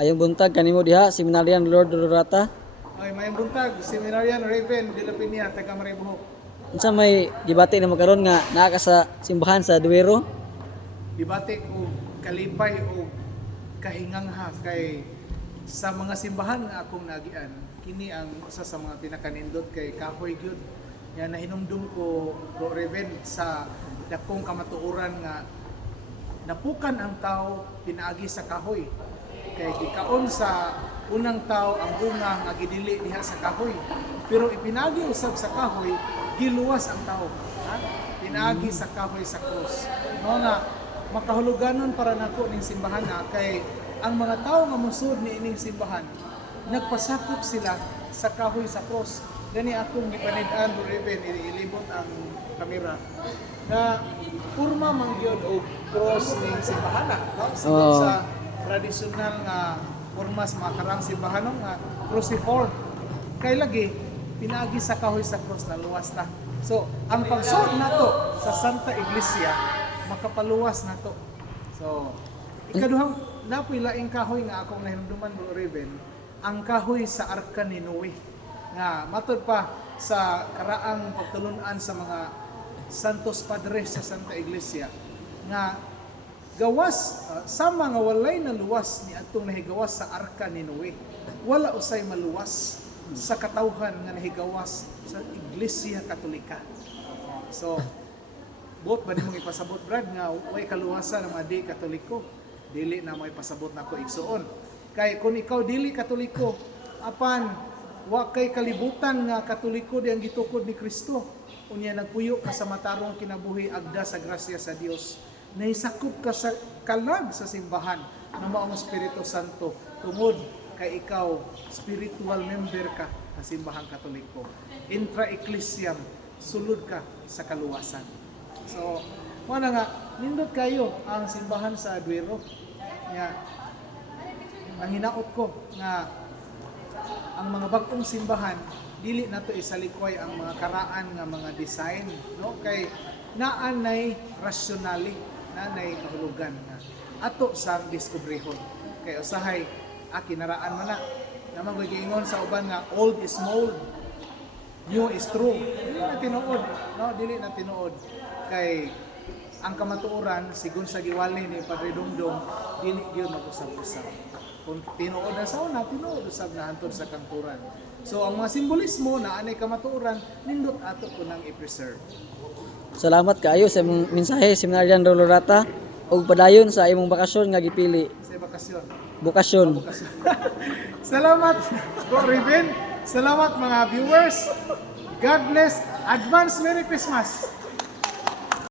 Mayong buntag kanimo diha Seminaryan Lord Dorata. Ay, mayang buntag, Seminaryan Raven, Dilapinia, taga Maribohok. Unsa may debate na magkaron nga naa ka sa simbahan sa Duero? Dibate ko kalipay o kahingangha kay sa mga simbahan nga akong nagian, kini ang usa sa mga pinakanindot kay kahoy gyud. Yan nahinumdum ko Bro Raven sa dakong kamatuoran nga napukan ang tao pinaagi sa kahoy. Kay gikaon sa unang tao ang bunga nga gidili diha sa kahoy. Pero ipinagi usab sa kahoy, giluwas ang tao. Ha? Pinaagi sa kahoy sa krus. No na makahuluganon para nako ning simbahan na kay ang mga tao nga musud ni ining simbahan nagpasakop sila sa kahoy sa krus. Gani akong gipanid-an Bro Raven, ilibot ang kamera na purma man gyud og cross ning simbahan na, no? Siguro Oo. sa tradisyonal nga formas mga karang simbahanon nga cruciform. Kay lagi pinaagi sa kahoy sa cross na luwas ta. So, ang pagsud nato sa Santa Iglesia makapaluwas nato. So, ikaduhang napoy laing kahoy nga akong nahinumduman Bro Raven, ang kahoy sa Arka ni Noe. Nga matod pa sa karaang pagtulunan sa mga Santos Padres sa Santa Iglesia nga gawas sama nga walay na luwas ni atong nahigawas sa Arka ni Noe. Wala usay maluwas sa katawhan nga nahigawas sa Iglesia Katolika. So, bot ba nimong ipasabot Brad nga way kaluwasan ng mga di Katoliko? Dili na mo ipasabot nako igsuon. Kay kung ikaw dili Katoliko, apan wa kay kalibutan nga Katoliko di ang gitukod ni Kristo. Unya nagpuyo ka sa matarong kinabuhi agda sa grasya sa Dios. Naisakop ka sa kalag sa simbahan ng maong Espiritu Santo tungod kay ikaw spiritual member ka sa simbahang Katoliko. Intra-ecclesiam, sulod ka sa kaluwasan. So, wala nga, nindot kayo ang simbahan sa Duero. Nga, ang hinaot ko nga ang mga bagong simbahan dili nato isalikway ang mga karaan nga mga design, no? Kay naanay rationally, naanay kahulugan na ato sa diskubrehon. Kay usahay kinaraan man na naman giingon sa uban nga old is mold, new is true. Dili na tinuod, no? Dili na tinuod kay ang kamatuoran sigon sa giwali ni Padre Dungdong dili gyud mag-usab-usab. Kung tinuod na sa una, tinuod usab na hantod sa kangturan. So ang mga simbolismo na anay kamatuoran nindot ato ko nang i-preserve. Salamat kaayo sa imong mensahe Seminaryan Dorata ug padayon sa imong bakasyon nga gipili. Sa bakasyon. Bukasyon. Salamat Bro Raven. Salamat mga viewers. God bless. Advance Merry Christmas.